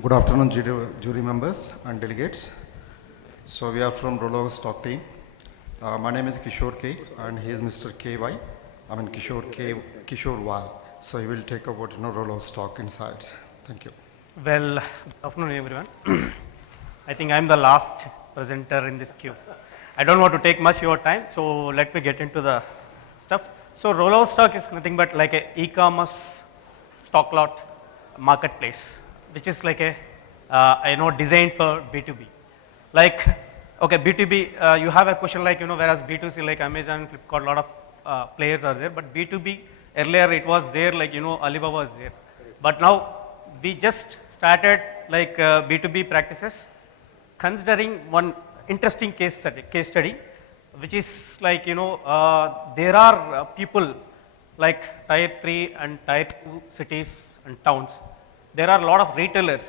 Good afternoon, jury members and delegates. So we are from Rolloverstock team. My name is Kishore K, and he is Mr. KY. I mean Kishore K, Kishore Y. So he will take about Rolloverstock inside. Thank you. Well, good afternoon, everyone. I think I'm the last presenter in this queue. I don't want to take much of your time, so let me get into the stuff. So Rolloverstock is nothing but like a e-commerce stock lot marketplace, which is like a designed for B2B. Like, okay, B2B, you have a question like, whereas B2C like Amazon, Flipkart, a lot of players are there, but B2B, earlier it was there, like, Alibaba was there. But now we just started like B2B practices, considering one interesting case study, which is like, there are people like tier 3 and tier 2 cities and towns. There are a lot of retailers.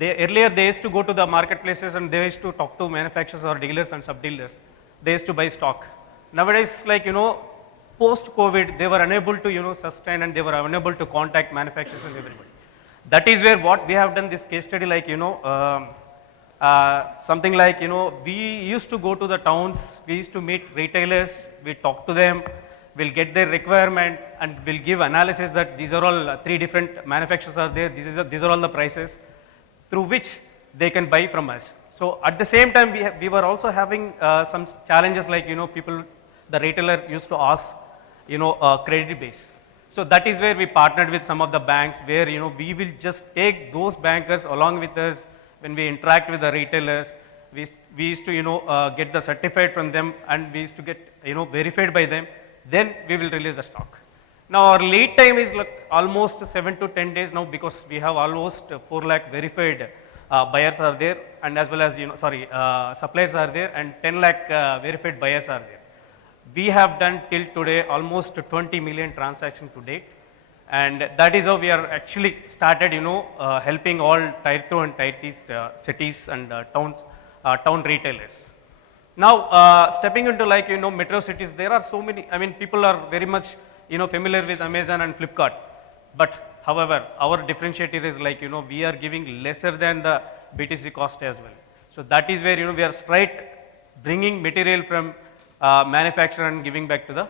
Earlier they used to go to the marketplaces and they used to talk to manufacturers or dealers and sub-dealers. They used to buy stock. Nowadays, like, post-COVID, they were unable to, sustain, and they were unable to contact manufacturers and everybody. That is where what we have done this case study, like, something like, we used to go to the towns, we used to meet retailers, we talk to them, we'll get their requirement, and we'll give analysis that these are all 3 different manufacturers are there, these are all the prices through which they can buy from us. So at the same time, we were also having some challenges like, people, the retailer used to ask, credit base. So that is where we partnered with some of the banks where, we will just take those bankers along with us when we interact with the retailers. We used to, get the certified from them, and we used to get, verified by them. Then we will release the stock. Now our lead time is like almost 7 to 10 days now, because we have almost 4 lakh verified buyers are there, and as well as, suppliers are there, and 10 lakh verified buyers are there. We have done till today almost 20 million transactions to date, and that is how we are actually started, helping all tier 2 and tier 3 cities and towns, town retailers. Now, stepping into like, metro cities, there are so many, I mean, people are very much, familiar with Amazon and Flipkart. But however, our differentiator is like, we are giving lesser than the BTC cost as well. So that is where, we are straight bringing material from manufacturer and giving back to the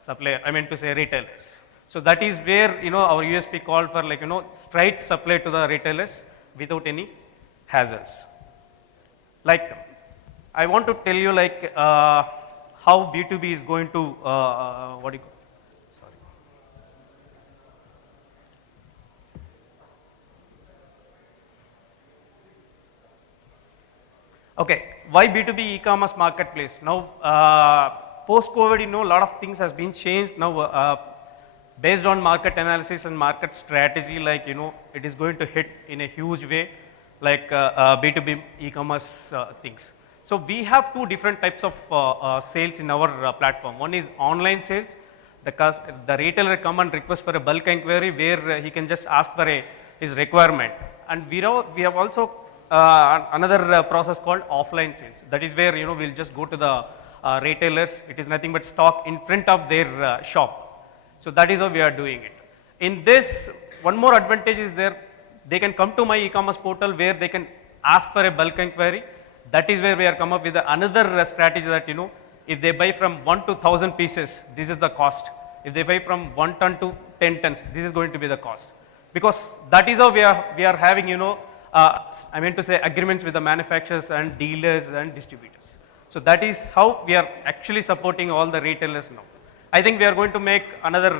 supplier, I mean to say retailers. So that is where, our USP called for like, straight supply to the retailers without any hazards. Like, I want to tell you like how B2B is going to, what do you call, sorry. Okay, why B2B e-commerce marketplace? Now, post-COVID, a lot of things has been changed. Now, based on market analysis and market strategy, like, it is going to hit in a huge way, like B2B e-commerce things. So we have 2 different types of sales in our platform. One is online sales. The retailer come and request for a bulk inquiry where he can just ask for his requirement. And we have also another process called offline sales. That is where, we'll just go to the retailers. It is nothing but stock in front of their shop. So that is how we are doing it. In this, one more advantage is there. They can come to my e-commerce portal where they can ask for a bulk inquiry. That is where we are come up with another strategy that, if they buy from 1 to 1,000 pieces, this is the cost. If they buy from 1 ton to 10 tons, this is going to be the cost. Because that is how we are having, I mean to say agreements with the manufacturers and dealers and distributors. So that is how we are actually supporting all the retailers now. I think we are going to make another,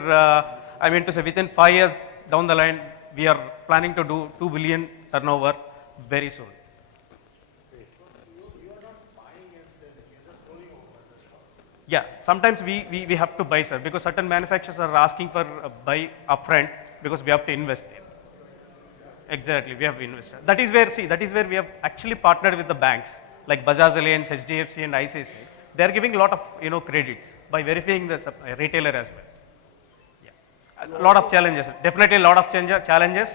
I mean to say within 5 years down the line, we are planning to do 2 billion turnover very soon. Yeah, sometimes we have to buy, sir, because certain manufacturers are asking for buy upfront because we have to invest in. Exactly, we have invested. That is where, see, that is where we have actually partnered with the banks like Bajaj Allianz, HDFC and ICICI. They are giving a lot of, credits by verifying the retailer as well. Yeah, a lot of challenges, definitely a lot of challenges.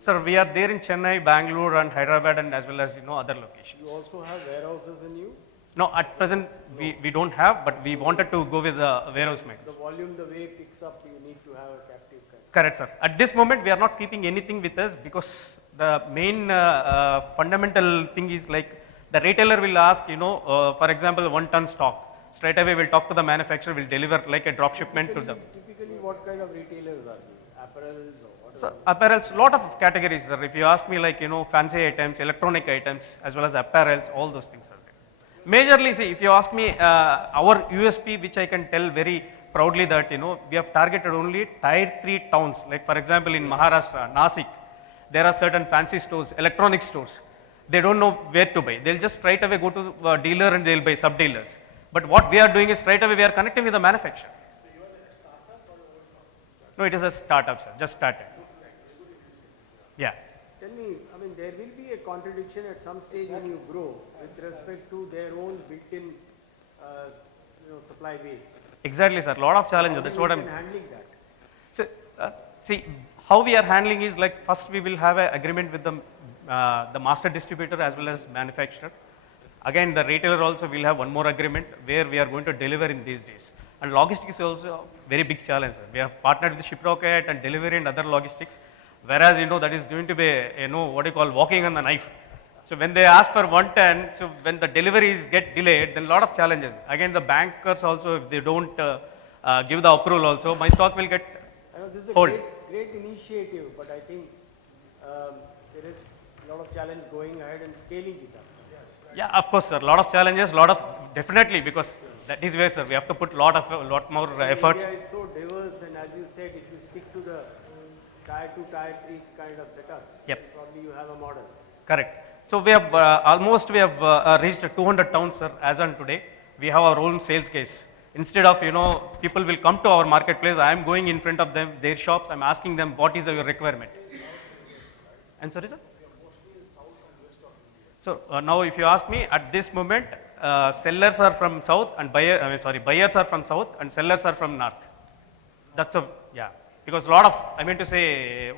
Sir, we are there in Chennai, Bangalore and Hyderabad and as well as, other locations. You also have warehouses in you? No, at present we don't have, but we wanted to go with the warehouse mix. The volume, the way it picks up, you need to have a captive kind. Correct, sir. At this moment, we are not keeping anything with us because the main fundamental thing is like the retailer will ask, for example, 1 ton stock. Straight away, we'll talk to the manufacturer, we'll deliver like a drop shipment to them. Typically, what kind of retailers are they? Apparels or what? So apparels, lot of categories, sir. If you ask me, like, fancy items, electronic items, as well as apparels, all those things are there. Majorly, see, if you ask me, our USP, which I can tell very proudly that, we have targeted only tier 3 towns. Like, for example, in Maharashtra, Nasik, there are certain fancy stores, electronic stores. They don't know where to buy. They'll just straight away go to a dealer and they'll buy sub-dealers. But what we are doing is straight away we are connecting with the manufacturer. No, it is a startup, sir, just started. Yeah. Tell me, I mean, there will be a contradiction at some stage when you grow with respect to their own built-in, supply base. Exactly, sir. Lot of challenges. That's what I'm handling that. So, see, how we are handling is like first we will have an agreement with the master distributor as well as manufacturer. Again, the retailer also will have one more agreement where we are going to deliver in these days. And logistics is also a very big challenge, sir. We have partnered with Shiprocket and delivery and other logistics, whereas, that is going to be, what you call walking on the knife. So when they ask for 1 ton, so when the deliveries get delayed, then a lot of challenges. Again, the bankers also, if they don't give the approval also, my stock will get I know this is a hold. great initiative, but I think there is a lot of challenge going ahead and scaling it up. Yeah, of course, sir. Lot of challenges, definitely, because that is where, sir, we have to put lot more efforts. India is so diverse, and as you said, if you stick to the tier 2, tier 3 kind of setup, Yep. probably you have a model. Correct. So we have reached 200 towns, sir, as on today. We have our own sales case. Instead of, people will come to our marketplace, I am going in front of them, their shops, I'm asking them what is your requirement. And sorry, sir? So now if you ask me, at this moment, sellers are from south and buyers are from south and sellers are from north. That's because a lot of, I mean to say,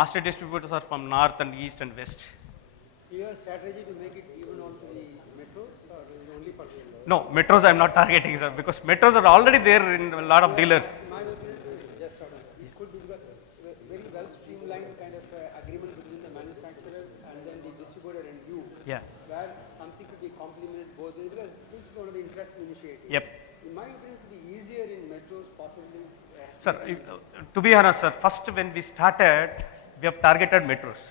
master distributors are from north and east and west. Your strategy to make it even onto the metros or is it only for the No, metros I'm not targeting, sir, because metros are already there in a lot of dealers. my opinion, just sort of, it could be because very well streamlined kind of agreement between the manufacturer and then the distributor and you, Yeah. where something could be complemented both ways, because since it's one of the interesting initiative. Yep. In my opinion, it could be easier in metros possibly. Sir, to be honest, sir, first when we started, we have targeted metros.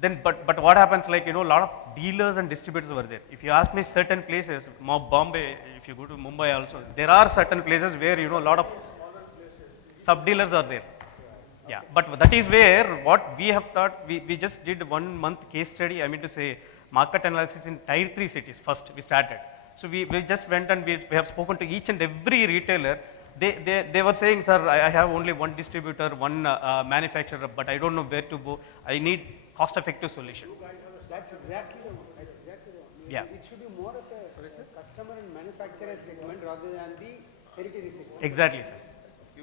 Then, but what happens, like, a lot of dealers and distributors were there. If you ask me certain places, Bombay, if you go to Mumbai also, there are certain places where, a lot of sub-dealers are there. Yeah, but that is where what we have thought, we just did 1 month case study, I mean to say, market analysis in tier 3 cities first, we started. So we just went and we have spoken to each and every retailer. They were saying, sir, I have only one distributor, one manufacturer, but I don't know where to go. I need cost-effective solution. That's exactly the one. That's exactly the one. Yeah. It should be more of a customer and manufacturer segment rather than the territory segment. Exactly, sir.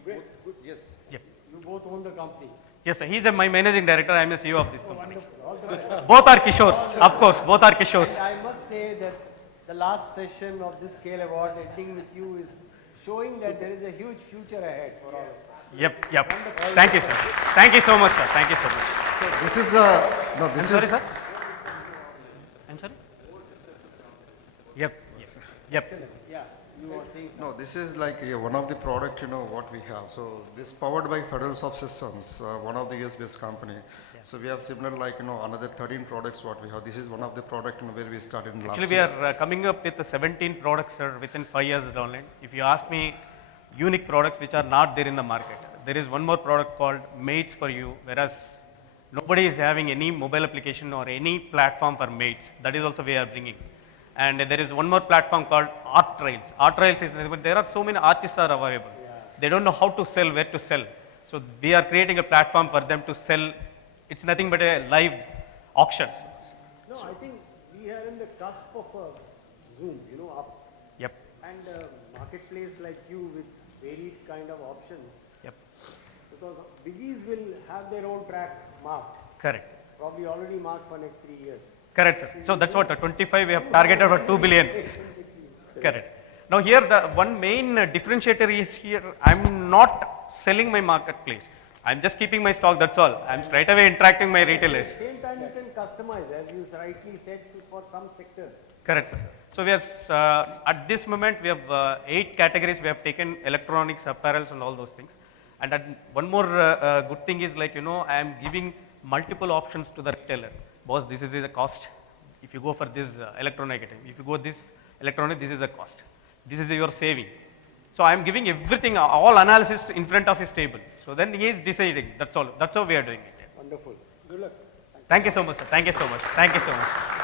Good. Yes. Yep. You both own the company. Yes, sir. He's my managing director. I am the CEO of this company. All the best. Both are Kishores, of course. Both are Kishores. And I must say that the last session of this Scale Award ending with you is showing that there is a huge future ahead for all of us. Yep. Thank you, sir. Thank you so much, sir. Thank you so much. So this is I'm sorry, sir. I'm sorry. Yep. Yeah, you were saying something. no, this is like one of the product what we have. So this powered by Federalsoft Systems, one of the US-based company. So we have similar like another 13 products what we have. This is one of the product where we started in last Actually, we year. are coming up with the 17 products, sir, within 5 years downline. If you ask me, unique products which are not there in the market. There is one more product called Mates for You, whereas nobody is having any mobile application or any platform for mates. That is also we are bringing. And there is one more platform called Art Trails. Art Trails is, but there are so many artists are available. They don't know how to sell, where to sell. So we are creating a platform for them to sell. It's nothing but a live auction. No, I think we are in the cusp of a zoom, up. Yep. And a marketplace like you with varied kind of options, Yep. because biggies will have their own track marked, Correct. probably already marked for next 3 years. Correct, sir. So that's what 25 we have targeted for 2 billion. Correct. Now here the one main differentiator is here. I'm not selling my marketplace. I'm just keeping my stock, that's all. I'm straight away interacting my retailers. At the same time, you can customize, as you rightly said, for some sectors. Correct, sir. So we are, at this moment, we have 8 categories. We have taken electronics, apparels and all those things. And one more good thing is like, I am giving multiple options to the retailer. Boss, this is the cost. If you go for this electronic item, if you go this electronic, this is the cost. This is your saving. So I am giving everything, all analysis in front of his table. So then he is deciding, that's all. That's how we are doing it. Wonderful. Good luck. Thank you so much, sir. Thank you so much. Thank you so much.